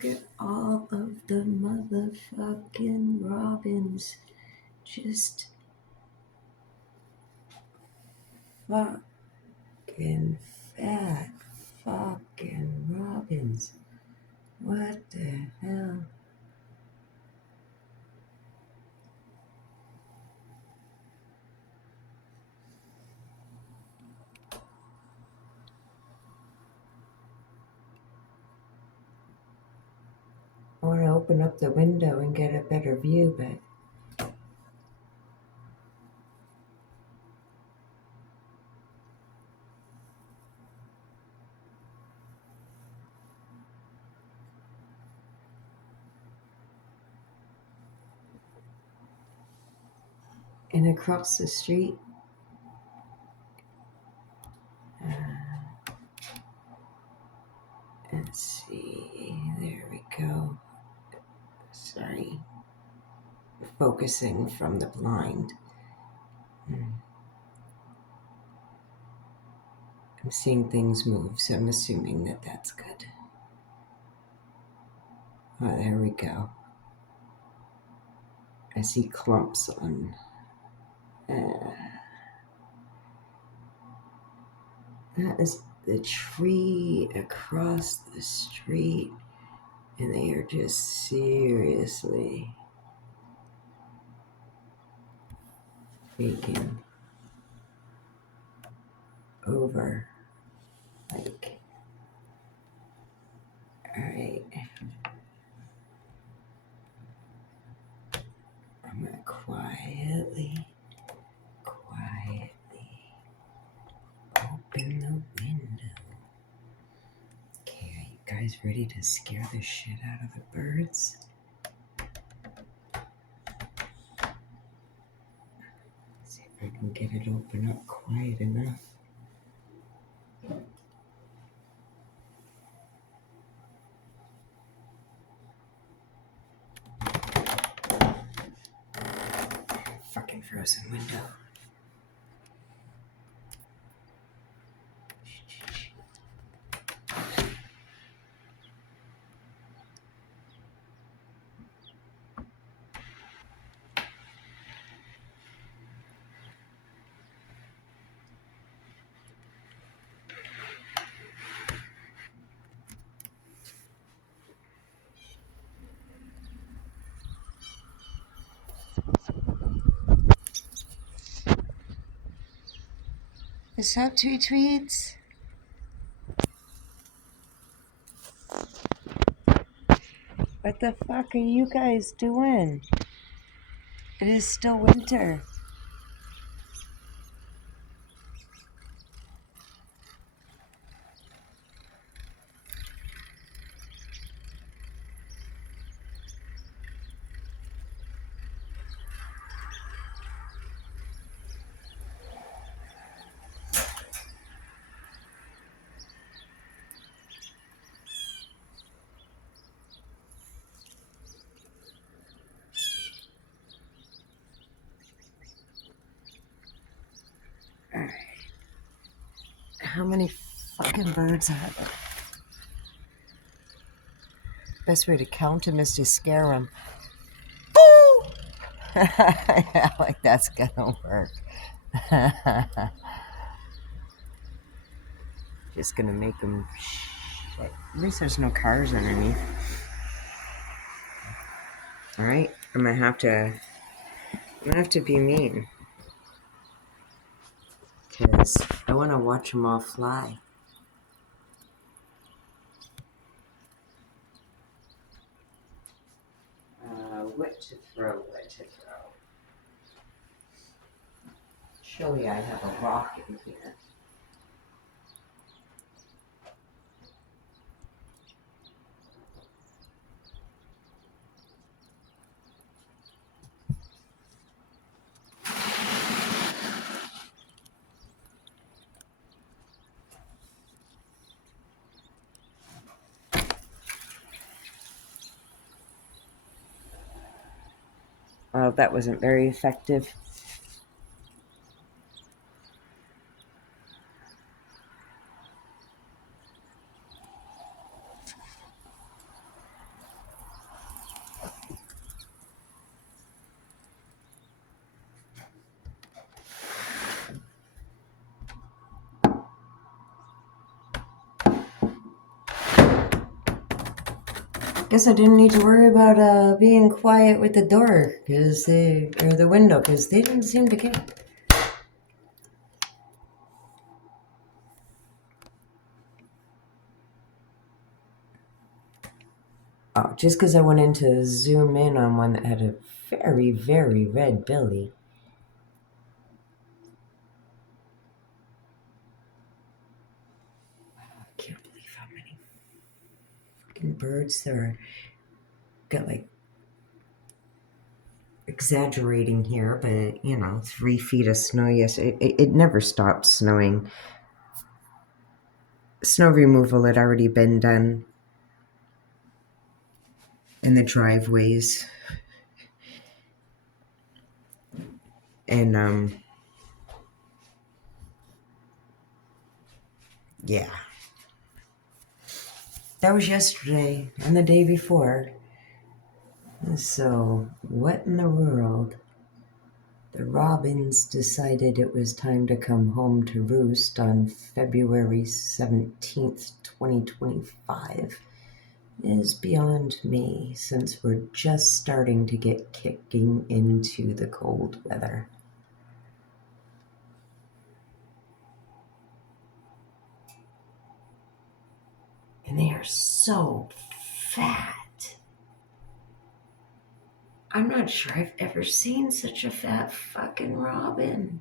Look at all of the motherfucking robins. Just fucking fat fucking robins. What the hell? I want to open up the window and get a better view, but and across the street, let's see, there we go. Sorry, focusing from the blind. I'm seeing things move, so I'm assuming that that's good. Oh, there we go. I see clumps on. That is the tree across the street, and they are just seriously taking over. Like, alright. I'm gonna quietly open the window. Okay, are you guys ready to scare the shit out of the birds? Let's see if I can get it open up quiet enough. Fucking frozen window. What's up, tweets? What the fuck are you guys doing? It is still winter. Alright. How many fucking birds are there? Best way to count them is to scare them. Boo! Yeah, like that's gonna work. Just gonna make them shit. At least there's no cars underneath. Alright, I'm gonna have to be mean. Because I want to watch them all fly. What to throw. Surely I have a rock in here. Well, that wasn't very effective. Guess I didn't need to worry about being quiet with the door, or the window, because they didn't seem to care. Oh, just because I went in to zoom in on one that had a very, very red belly. I can't believe how many fucking birds there are. Got like exaggerating here, but 3 feet of snow. Yes, it never stopped snowing. Snow removal had already been done in the driveways. And yeah. That was yesterday and the day before. So, what in the world? The robins decided it was time to come home to roost on February 17th, 2025 is beyond me, since we're just starting to get kicking into the cold weather. And they are so fat. I'm not sure I've ever seen such a fat fucking robin.